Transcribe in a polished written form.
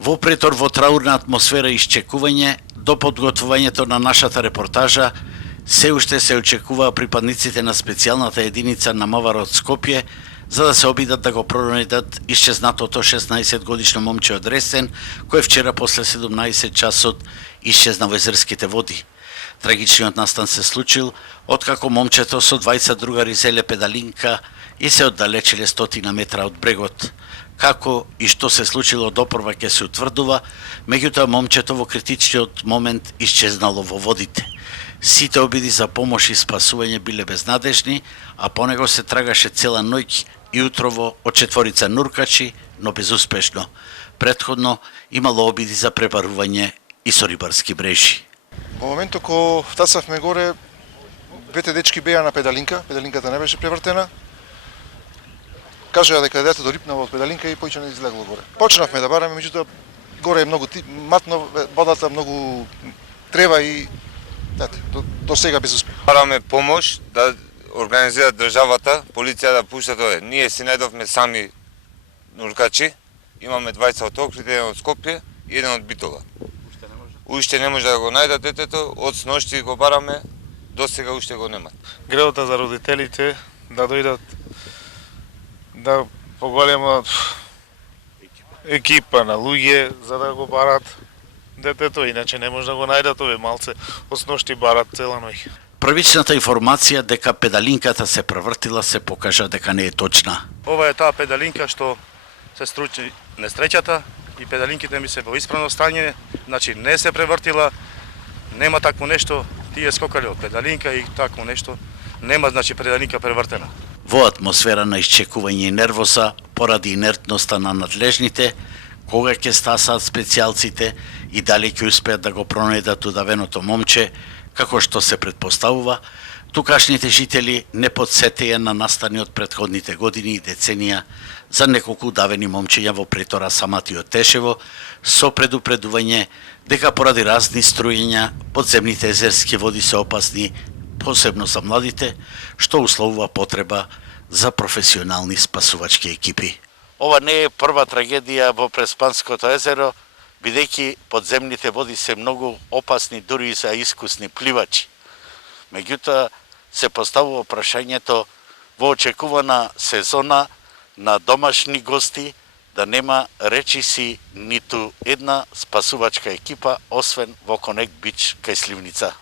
Во претор во траурна атмосфера и исчекување, до подготвувањето на нашата репортажа, се уште се очекуваа припадниците на специјалната единица на МВР од Скопје, за да се обидат да го пронајдат исчезнатото 16-годишно момче од Ресен, кое вчера после 17 часот исчезна во езерските води. Трагичниот настан се случил откако момчето со двајца другари зеле педалинка и се оддалечиле 100 метра од брегот. Како и што се случило допрва ќе се утврдува, меѓутоа момчето во критичниот момент исчезнало во водите. Сите обиди за помош и спасување биле безнадежни, а по него се трагаше цела ноќ и утрово од четворица нуркачи, но безуспешно. Претходно имало обиди за пребарување и со рибарски мрежи. Во моментот кога втасавме горе, двете дечки беа на педалинката не беше превртена. Кажаа дека детето рипнало од педалинка и поише не излегло горе. Почнавме да бараме, меѓутоа горе е многу матно, водата многу трева и до сега без успех. Бараме помош да организира државата, полиција да пушта тоа. Ние си најдовме сами нуркачи, имаме двајца од Охрид, еден од Скопје и еден од Битола. Уште не може да го најдат детето, од сношти го бараме, до сега уште го немат. Гревата за родителите да дојдат да поголемат екипа на луѓе за да го барат детето, иначе не може да го најдат овие малце, од сношти барат цела ноќ. Првичната информација дека педалинката се превртила се покажа дека не е точна. Ова е таа педалинка што се случи несреќата и педалинките ми се во исправно стање, значи не се превртила, нема такво нешто, тие скокале од педалинка и такво нешто, нема значи педалинка превртена. Во атмосфера на исчекување и нервоса, поради инертноста на надлежните, кога ќе стасаат специјалците и дали ќе успеат да го пронајдат удавеното момче, како што се предпоставува, тукашните жители не подсетеја на настани од претходните години и деценија за неколку удавени момчиња во претора Саматиот Тешево, со предупредување дека поради разни струјења подземните езерски води се опасни, посебно за младите, што условува потреба за професионални спасувачки екипи. Ова не е прва трагедија во Преспанското езеро, бидејќи подземните води се многу опасни дури и за искусни пливачи. Меѓутоа, се поставува прашањето во очекувана сезона на домашни гости да нема речиси ниту една спасувачка екипа, освен во Конект Бич кај Сливница.